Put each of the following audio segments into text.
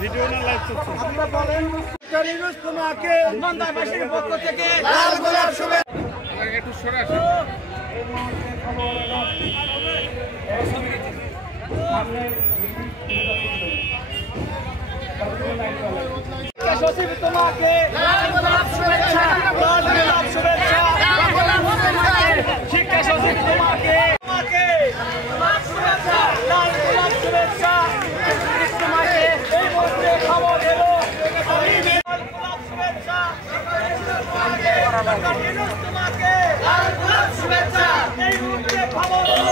Video না live চলছে। আপনারা বলেন তোমাকে মন্দাবাসীর পক্ষ থেকে লাল গোলাপ শুভেচ্ছা। একটু সরে আসুন। সচিব তোমাকে লাল গোলাপ শুভেচ্ছা, লাল গোলাপ শুভেচ্ছা, শিক্ষা সচিব তোমাকে লাল শুভেচ্ছা, লাল গোলাপ শুভেচ্ছা, তোমাকে এই মুহূর্তে খবর এলো লাল গোলাপ শুভেচ্ছা, তোমাকে লাল গোলাপ শুভেচ্ছা, এই মুহূর্তে খবর এলো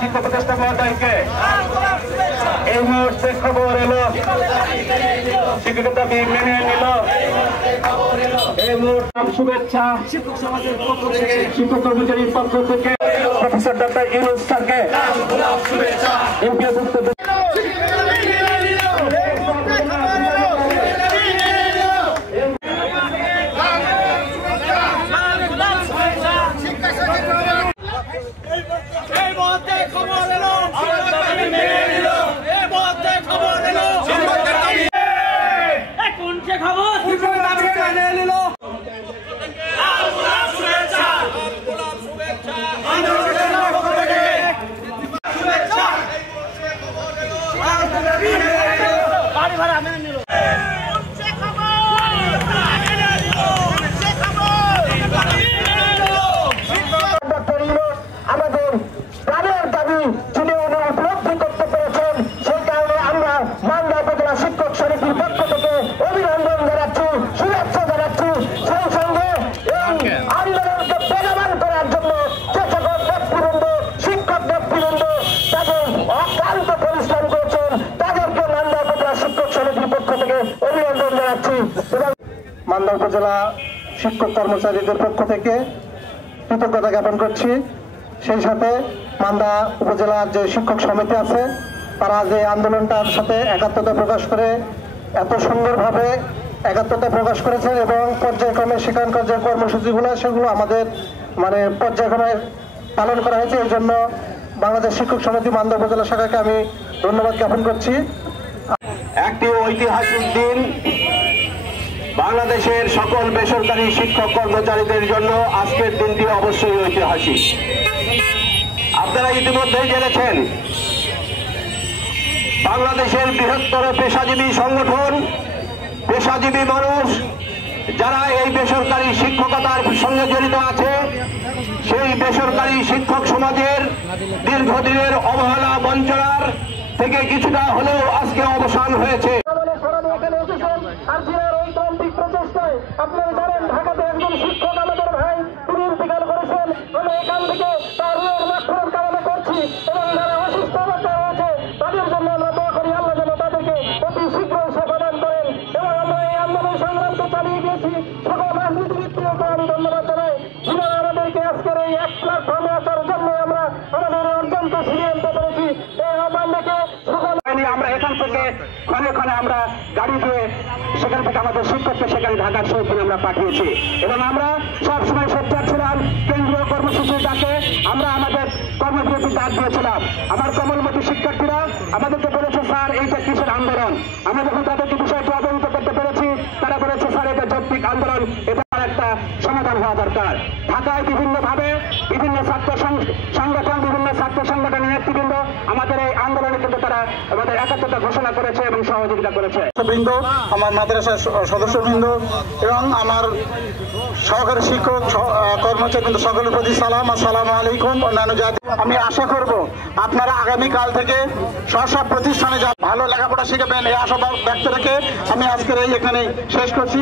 শিক্ষা প্রতিষ্ঠা মহোদয়কে এই মুহূর্তে খবর এলো শিক্ষক দাবি মেনে নিল। এই মুহূর্তে শুভেচ্ছা শিক্ষক সমাজের পক্ষ থেকে, শিক্ষক কর্মচারীর পক্ষ থেকে প্রফেসর ডক্টর ইউনূস স্যারকে এমপিওভুক্ত মান্দা উপজেলা শিক্ষক কর্মচারীদের পক্ষ থেকে কৃতজ্ঞতা জ্ঞাপন করছি। সেই সাথে মান্দা উপজেলার যে শিক্ষক সমিতি আছে তারা যে আন্দোলনটার সাথে একাত্মতা প্রকাশ করে এত সুন্দরভাবে একাত্মতা প্রকাশ করেছে এবং পর্যায়ক্রমে সেখানকার যে কর্মসূচিগুলো সেগুলো আমাদের পর্যায়ক্রমে পালন করা হয়েছে। এই জন্য বাংলাদেশ শিক্ষক সমিতি মান্দা উপজেলা শাখাকে আমি ধন্যবাদ জ্ঞাপন করছি। একটি ঐতিহাসিক দিন বাংলাদেশের সকল বেসরকারি শিক্ষক কর্মচারীদের জন্য আজকের দিনটি অবশ্যই ঐতিহাসিক। আপনারা ইতিমধ্যেই জেনেছেন বাংলাদেশের বৃহত্তর পেশাজীবী সংগঠন, পেশাজীবী মানুষ যারা এই বেসরকারি শিক্ষকতার সঙ্গে জড়িত আছে, সেই বেসরকারি শিক্ষক সমাজের দীর্ঘদিনের অবহেলা বঞ্চনার থেকে কিছুটা হলেও আজকে অবসান হয়েছে। আপনারা জানেন ঢাকাতে একজন শিক্ষক আমাদের ভাই তিনি ইন্তেকাল করেছেন। আমরা এখান থেকে তার রুহের মাগফিরাত কামনা করছি এবং যারা অসুস্থ অবস্থায় রয়েছে তাদের জন্য আমরা দোয়া করি আল্লাহ যেন তাদেরকে অতি শীঘ্রই সেবা দান করেন। এবং আমরা এই আন্দোলন সংগ্রামকে চালিয়ে গিয়েছি। সকল রাজনীতিবিদকে আমি ধন্যবাদ জানাই যিনারা আমাদেরকে আজকের এই এক প্ল্যাটফর্মে আসার জন্য আমরা আমাদের অর্জনকে ফিরিয়ে আনতে পেরেছি। এই আহ্বানকে সকল আমরা এখান থেকে ক্ষণে ক্ষণে আমরা গাড়ি দিয়ে সেখান থেকে আমাদের শিক্ষককে সেখানে ঢাকার শহীদ আমরা পাঠিয়েছি এবং আমরা সবসময় সোচ্চার ছিলাম। কেন্দ্রীয় কর্মসূচির ডাকে আমরা আমাদের কর্মবিরতির ডাক দিয়েছিলাম। আমার কমলমতি শিক্ষার্থীরা আমাদেরকে বলেছে স্যার এইটা কিসের আন্দোলন। আমরা যখন তাদেরকে বিষয়টি অবহিত করতে পেরেছি তারা বলেছে স্যার এটা যৌক্তিক আন্দোলন, এটার একটা সমাধান হওয়া দরকার। ঢাকায় বিভিন্নভাবে বিভিন্ন ছাত্র সংগঠন, বিভিন্ন ছাত্র সংগঠনের নেতৃবৃন্দ আমাদের এই আন্দোলনে কিন্তু তারা আমাদের একাত্মতা ঘোষণা করেছে এবং সহযোগিতা করেছে। বৃন্দ, আমার মাদ্রাসার সদস্যবৃন্দ এবং আমার সহকারী শিক্ষক কর্মচারী কিন্তু সকলের প্রতি সালাম, আসসালামু আলাইকুম। অন্যান্য জাতি আমি আশা করব আপনারা আগামীকাল থেকে স্ব প্রতিষ্ঠানে ভালো লেখাপড়া শিখাবেন এই আশা ব্যক্ত রেখে আমি আজকের এখানে শেষ করছি।